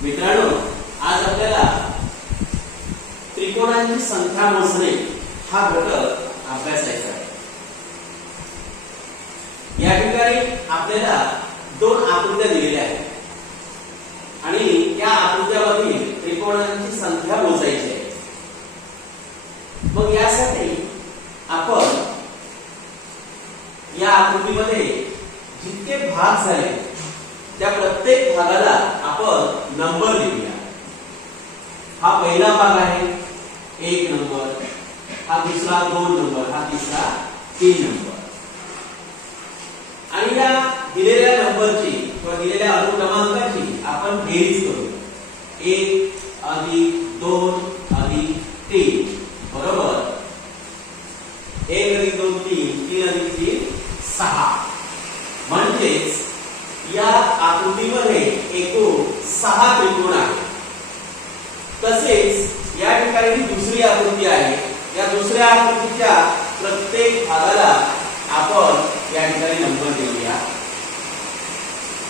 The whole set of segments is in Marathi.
मित्रांनो आज आपल्याला त्रिकोणांची संख्या मोजणे हा घटक अभ्यासायचा आहे. या ठिकाणी आपल्याला दोन आकृत्या दिलेल्या आहेत. आणि या आकृत्यामधील त्रिकोणांची संख्या मोजायची आहे. मग यासाठी आपण या आकृतीमध्ये जितके भाग झाले त्या प्रत्येक भागाला आपण नंबर लिहूया. हा पहिला भाग आहे एक नंबर. हा दुसरा दोन नंबर. हा तिसरा तीन नंबर. आणि या दिलेल्या नंबरची किंवा दिलेल्या अनुक्रमांकाची आपण बेरीज करू. एक अधिक दोन अधिक तीन. बरोबर? एक अधिक दोन तीन तीन अधिक तीन सहा. म्हणजेच या आकृतीमध्ये एकूण सहा त्रिकोण आहे तसेच या ठिकाणी दुसरी आकृती आहे या दुसऱ्या आकृतीच्या प्रत्येक भागाला आपण या ठिकाणी नंबर देऊया.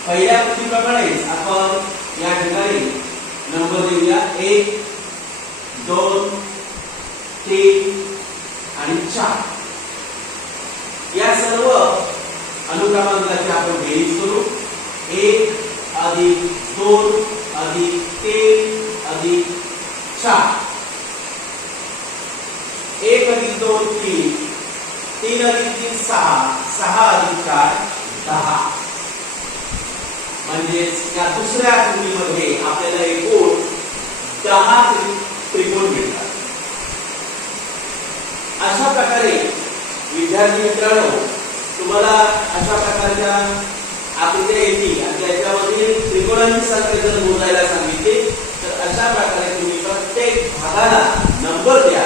पहिल्या आकृतीप्रमाणेच आपण या ठिकाणी नंबर देऊया. एक दोन तीन आणि चार. या सर्व अनुक्रमांकाची आपण बेरीज करू. एक अधिक दोन अधिक तीन अधिक चार. एक अधिक दोन तीन तीन अधिक तीन सहा सहा अधिक चार दहा. म्हणजेच या दुसऱ्या आकृतीमध्ये आपल्याला एकूण दहा त्रिकोण मिळतात. अशा प्रकारे विद्यार्थी मित्रांनो तुम्हाला अशा प्रकारच्या आकृत्या येतील आणि त्याच्यामधील त्रिकोणांची संख्या जर मोजायला सांगितली तर अशा प्रकारे तुम्ही प्रत्येक भागाला नंबर द्या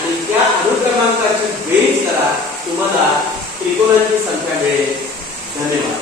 आणि त्या अनुक्रमांकाची बेरीज करा. तुम्हाला त्रिकोणांची संख्या मिळेल.